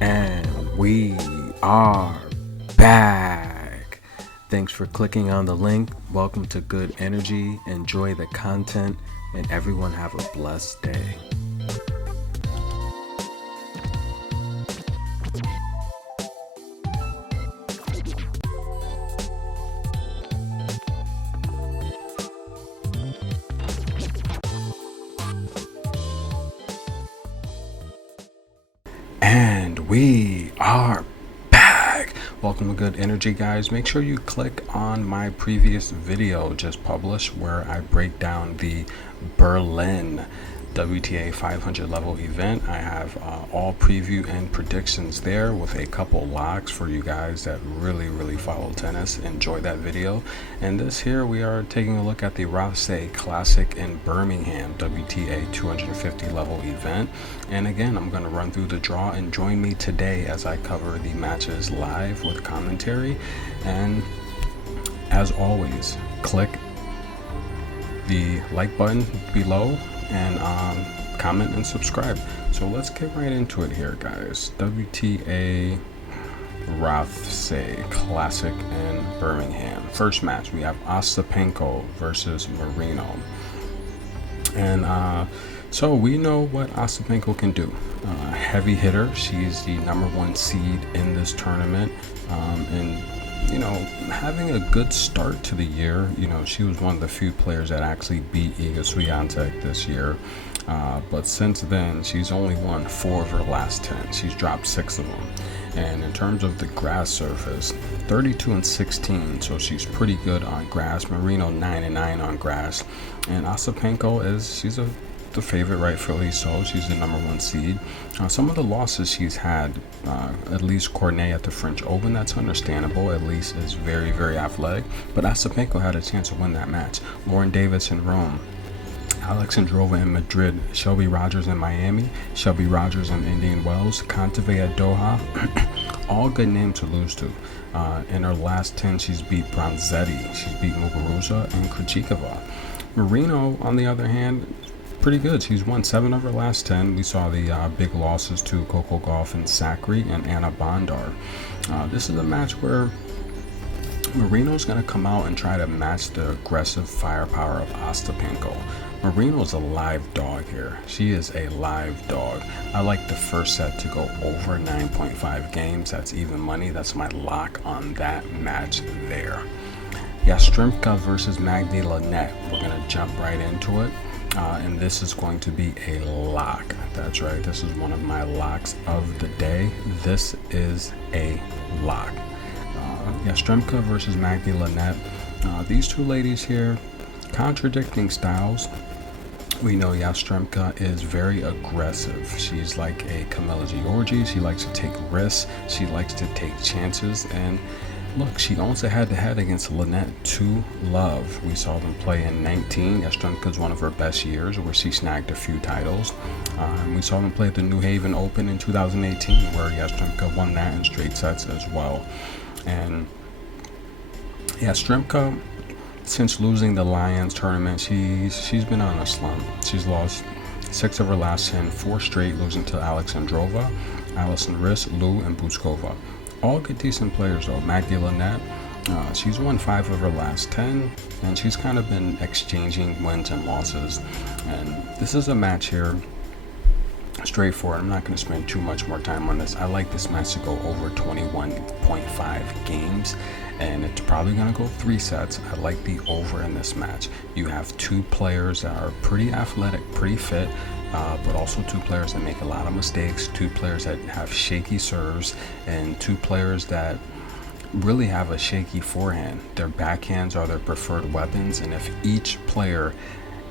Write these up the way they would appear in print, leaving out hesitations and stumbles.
And we are back. Thanks for clicking on the link. Welcome to Good Energy. Enjoy the content, and everyone have a blessed day. And we are back. Welcome to Good Energy, guys. Make sure you click on my previous video just published where I break down the Berlin WTA 500 level event. I have all preview and predictions there with a couple locks for you guys that really follow tennis. Enjoy that video. And this here, we are taking a look at the Rothesay Classic in Birmingham WTA 250 level event. And again, I'm going to run through the draw, and join me today as I cover the matches live with commentary. And as always, click the like button below and comment and subscribe. So let's get right into it here, guys. WTA Rothesay Classic in Birmingham. First match, we have Ostapenko versus Marino. And so we know what Ostapenko can do. Heavy hitter. She's the #1 seed in this tournament. And you know, having a good start to the year. You know, she was one of the few players that actually beat Iga Swiatek this year. But since then, she's only won 4 of her last 10. She's dropped 6 of them. And in terms of the grass surface, 32-16, so she's pretty good on grass. Marino 9-9 on grass. And Ostapenko she's the favorite, rightfully so. She's the #1 seed. Some of the losses she's had, Elise Cornet at the French Open, that's understandable. Elise is very athletic, but Ostapenko had a chance to win that match. Lauren Davis in Rome, Alexandrova in Madrid, Shelby Rogers in Miami, Shelby Rogers in Indian Wells, Kontaveit at Doha. All good names to lose to. In her last 10, she's beat Bronzetti, she's beat Muguruza and Krejcikova. Marino, on the other hand, pretty good. She's won 7 of her last 10. We saw the big losses to Coco Gauff and Sakari and Anna Bondar. This is a match where Marino's going to come out and try to match the aggressive firepower of Ostapenko. Marino's a live dog here. She is a live dog. I like the first set to go over 9.5 games. That's even money. That's my lock on that match there. Yastremka versus Magny Linette. We're going to jump right into it. And this is going to be a lock. That's right. This is one of my locks of the day. This is a lock. Yastremka versus Magny Linette. These two ladies here, contradicting styles. We know Yastremka is very aggressive. She's like a Camila Giorgi. She likes to take risks. She likes to take chances. And look, she owns a head-to-head against Linette 2-love. We saw them play in 19. Yastremka's one of her best years, where she snagged a few titles. We saw them play at the New Haven Open in 2018, where Yastremka won that in straight sets as well. And Yastremka, since losing the Lions tournament, she's been on a slump. She's lost 6 of her last 10, 4 straight, losing to Alexandrova, Alison Riss, Liu, and Bouzkova. All good, decent players though. Magny Linette, she's won 5 of her last 10, and she's kind of been exchanging wins and losses. And this is a match here, straightforward. I'm not going to spend too much more time on this. I like this match to go over 21.5 games, and it's probably going to go 3 sets. I like the over in this match. You have 2 players that are pretty athletic, pretty fit, but also 2 players that make a lot of mistakes, 2 players that have shaky serves, and 2 players that really have a shaky forehand. Their backhands are their preferred weapons, and if each player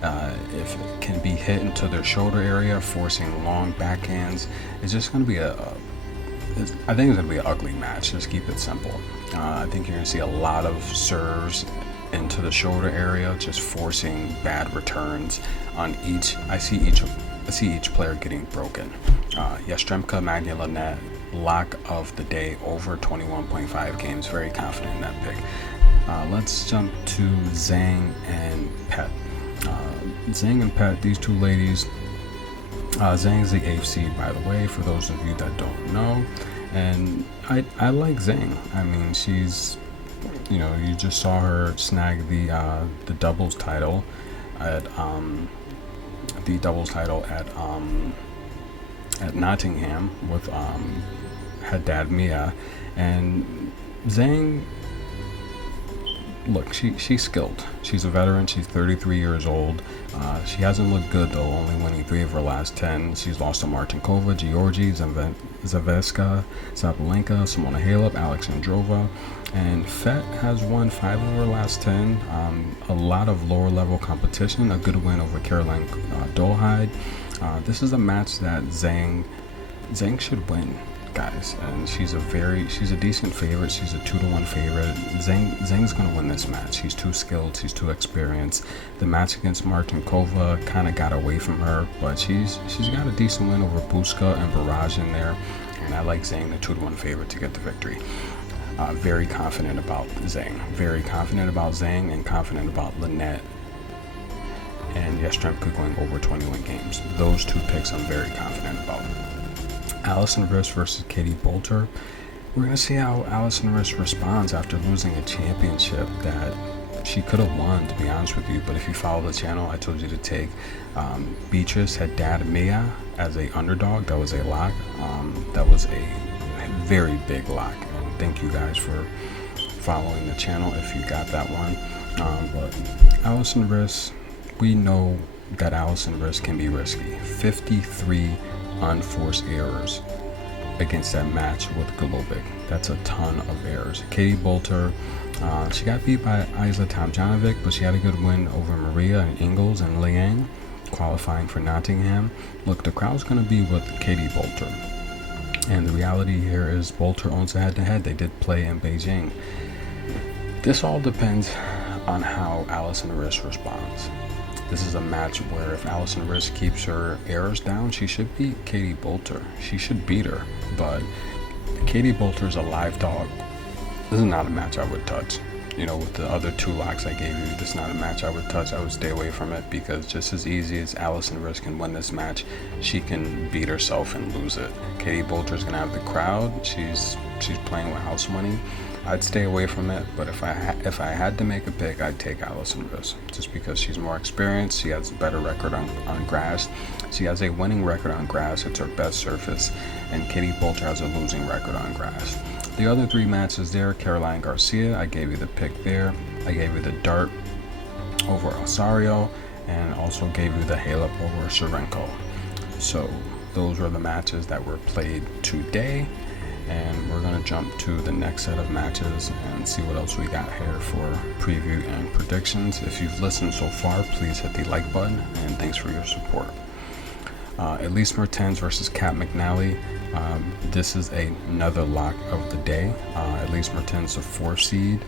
if it can be hit into their shoulder area, forcing long backhands, it's just going to be I think it's going to be an ugly match. Just keep it simple. I think you're going to see a lot of serves into the shoulder area, just forcing bad returns on each. I see each player getting broken. Yastremka, Magny Linette, lock of the day, over 21.5 games. Very confident in that pick. Let's jump to Zhang and Pet. Zhang and Pet, these two ladies, Zhang's the 8th seed, by the way, for those of you that don't know. And I like Zhang. I mean, she's, you just saw her snag the doubles title at Nottingham with Haddad Mia. And Zhang, look, she's skilled. She's a veteran. She's 33 years old. She hasn't looked good though, only winning 3 of her last 10. She's lost to Martincova, Giorgi, Zaveska, Sabalenka, Simona Halep, Alexandrova, and Fett has won 5 of her last 10. A lot of lower level competition. A good win over Caroline Dolehide. This is a match that Zhang should win, guys, and she's a decent favorite. She's a 2-1 favorite. Zhang's gonna win this match. She's too skilled. She's too experienced. The match against Martincova kind of got away from her, but she's got a decent win over Buska and Barrage in there, and I like Zhang, the 2-1 favorite, to get the victory. Very confident about Zhang. Very confident about Zhang, and confident about Lynette and Yastremka going over 21 games. Those 2 picks I'm very confident about. Allison Riss versus Katie Boulter. We're going to see how Allison Riss responds after losing a championship that she could have won, to be honest with you. But if you follow the channel, I told you to take Beatrice Haddad Mia as a underdog. That was a lock. That was a very big lock. And thank you guys for following the channel if you got that one. But Allison Riss, we know that Allison Riss can be risky. 53 unforced errors against that match with Golubic. That's a ton of errors. Katie Boulter, she got beat by Isla Tomjanovic, but she had a good win over Maria and Ingles and Liang, qualifying for Nottingham. Look, the crowd's going to be with Katie Boulter, and the reality here is Boulter owns a head-to-head. They did play in Beijing. This all depends on how Allison Riss responds. This is a match where if Allison Riss keeps her errors down, she should beat Katie Boulter. She should beat her, but Katie Boulter's a live dog. This is not a match I would touch. With the other 2 locks I gave you, this is not a match I would touch. I would stay away from it, because just as easy as Allison Riss can win this match, she can beat herself and lose it. Katie Boulter's gonna have the crowd. She's playing with house money. I'd stay away from it, but if I had to make a pick, I'd take Allison Riss, just because she's more experienced. She has a better record on grass. She has a winning record on grass. It's her best surface, and Katie Boulter has a losing record on grass. The other 3 matches there, Caroline Garcia, I gave you the pick there. I gave you the Dart over Osario, and also gave you the Halep over Sharenko. So those were the matches that were played today. And we're going to jump to the next set of matches and see what else we got here for preview and predictions. If you've listened so far, please hit the like button, and thanks for your support. Elise Mertens versus Kat McNally. This is another lock of the day. Elise Mertens, a 4 seed.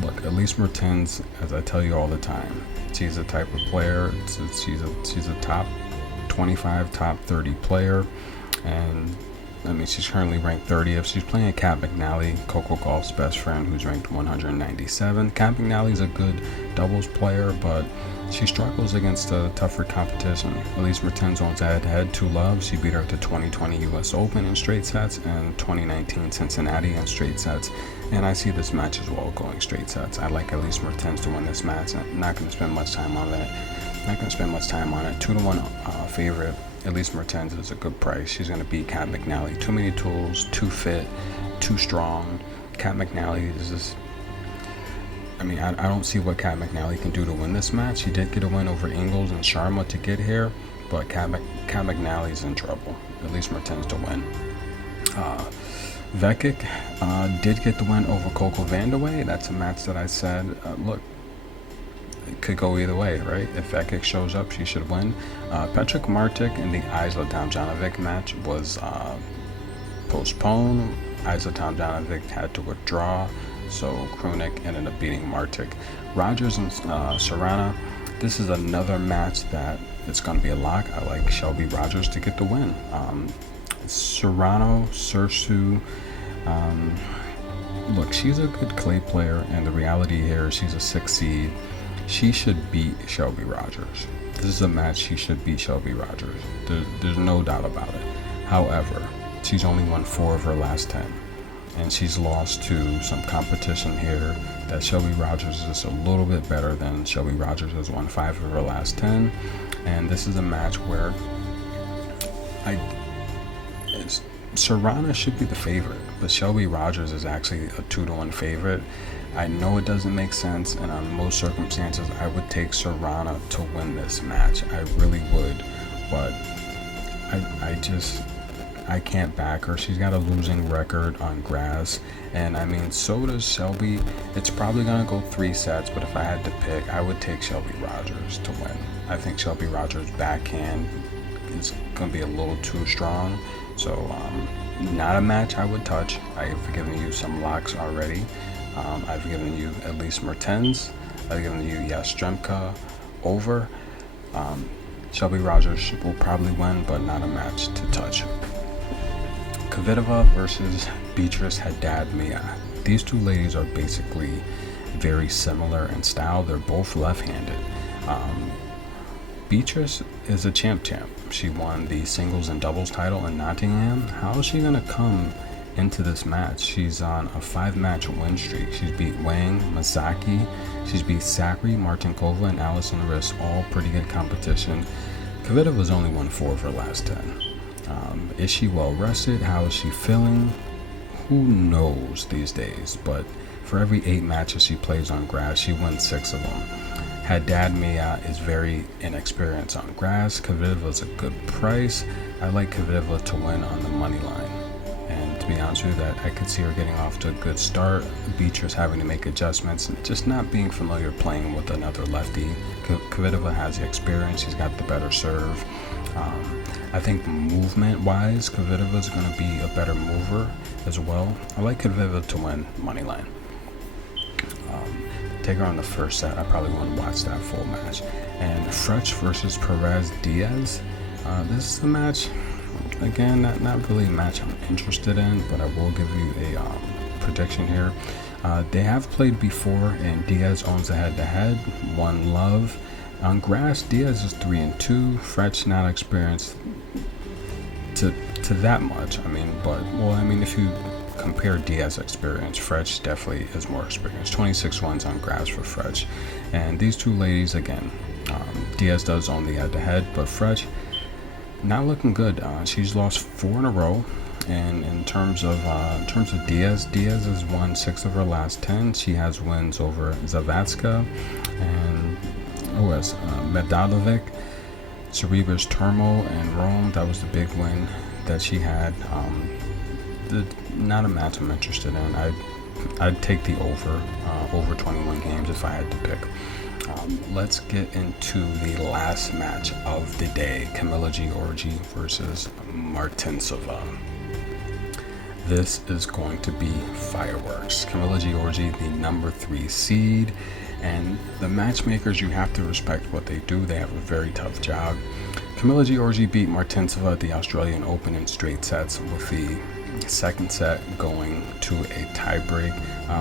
Look, Elise Mertens, as I tell you all the time, she's a type of player. She's a top 25, top 30 player, and she's currently ranked 30th. She's playing Kat McNally, Coco Gauff's best friend, who's ranked 197. Kat McNally's a good doubles player, but she struggles against a tougher competition. Elise Mertens owns head-to-head 2 loves. She beat her at the 2020 U.S. Open in straight sets and 2019 Cincinnati in straight sets. And I see this match as well going straight sets. I like Elise Mertens to win this match. I'm not going to spend much time on it. 2-1 favorite. Elise Mertens is a good price. She's going to beat Kat McNally. Too many tools, too fit, too strong. Kat McNally is just... I don't see what Kat McNally can do to win this match. She did get a win over Ingles and Sharma to get here, but Kat McNally's in trouble. Elise Mertens to win. Vekic did get the win over Coco Vandeweghe. That's a match that I said, look, it could go either way, right? If Vekic shows up, she should win. Petrick Martic in the Isla Tomjanovic match was postponed. Isla Tomjanovic had to withdraw, so Krunic ended up beating Martic. Rogers and Serrana, this is another match that it's going to be a lock. I like Shelby Rogers to get the win. Serrano, Sursu, look, she's a good clay player, and the reality here is she's a 6 seed. she should beat Shelby Rogers. This is a match she should beat Shelby Rogers. There's no doubt about it. However, she's only won 4 of her last 10. And she's lost to some competition here that Shelby Rogers is a little bit better than. Shelby Rogers has won 5 of her last 10. And this is a match where Serrana should be the favorite, but Shelby Rogers is actually a 2-1 favorite. I know it doesn't make sense, and on most circumstances, I would take Serrana to win this match. I really would, but I can't back her. She's got a losing record on grass, and I mean, so does Shelby. It's probably gonna go 3 sets, but if I had to pick, I would take Shelby Rogers to win. I think Shelby Rogers' backhand is gonna be a little too strong, so not a match I would touch. I've given you some locks already. I've given you at least Mertens. I've given you Yastremka over. Shelby Rogers will probably win, but not a match to touch. Kvitova versus Beatrice Haddad-Maia. These two ladies are basically very similar in style. They're both left-handed. Beatrice is a champ. She won the singles and doubles title in Nottingham. How is she going to come into this match? She's on a 5-match win streak. She's beat Wang, Masaki. She's beat Sakri, Martincova, and Allison Riss. All pretty good competition. Kvitova's only won 4 of her last 10. Is she well rested? How is she feeling? Who knows these days? But for every 8 matches she plays on grass, she wins 6 of them. Haddad-Maia is very inexperienced on grass. Kvitova's a good price. I like Kvitova to win on the money line. And to be honest with you, that I could see her getting off to a good start. Beatrice having to make adjustments and just not being familiar playing with another lefty. Kvitova has the experience. She's got the better serve. I think movement-wise, Kvitova is going to be a better mover as well. I like Kvitova to win money line. Take her on the first set. I probably want to watch that full match. And Frech versus Perez Diaz. This is a match, again, not really a match I'm interested in, but I will give you a prediction here. They have played before, and Diaz owns the head-to-head. 1 love. On grass, Diaz is 3-2. Frech not experienced to that much. I mean, if you compare Diaz experience, Frech definitely is more experienced. 26 runs on grass for Frech. And these two ladies, again, Diaz does own the head-to-head, but Frech not looking good. She's lost 4 in a row. And in terms of Diaz has won 6 of her last 10. She has wins over Zavatska and Medalovic, Cerebras Turmo, and Rome. That was the big win that she had. Not a match I'm interested in. I'd take the over 21 games if I had to pick. Let's get into the last match of the day. Camila Giorgi versus Martincova. This is going to be fireworks. Camila Giorgi, the number 3 seed, and the matchmakers, you have to respect what they do. They have a very tough job. Camila Giorgi beat Martincova at the Australian Open in straight sets, with the second set going to a tiebreak.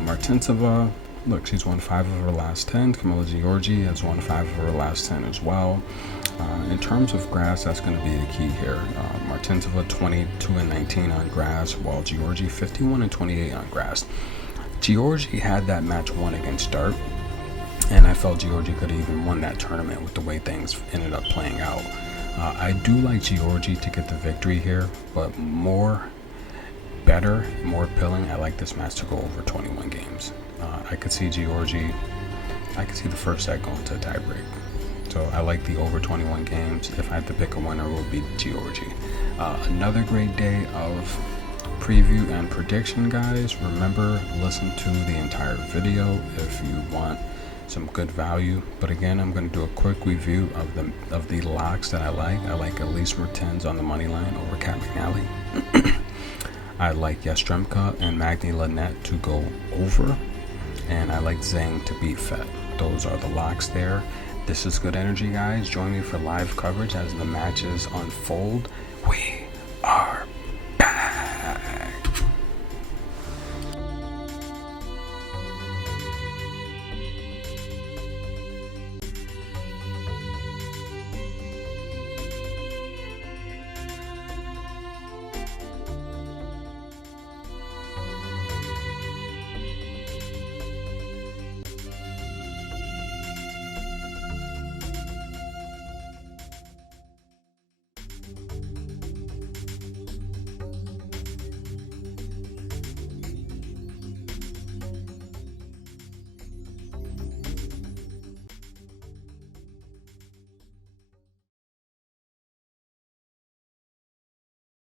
Martincova, look, she's won 5 of her last 10. Camila Giorgi has won 5 of her last 10 as well. In terms of grass, that's going to be the key here. Martincova 22-19 on grass, while Giorgi 51-28 on grass. Giorgi had that match won against Dart, and I felt Giorgi could have even won that tournament with the way things ended up playing out. I do like Giorgi to get the victory here, but more appealing, I like this match to go over 21 games. I could see Giorgi, I could see the first set going to a tiebreak. So I like the over 21 games. If I had to pick a winner, it would be Giorgi. Another great day of preview and prediction, guys. Remember, listen to the entire video if you want some good value. But again, I'm going to do a quick review of the locks that I like. I like Elise Mertens on the money line over Kat McNally. I like Yastremka and Magni Linette to go over, and I like Zhang to beat Fett. Those are the locks there. This is good energy, guys. Join me for live coverage as the matches unfold. We are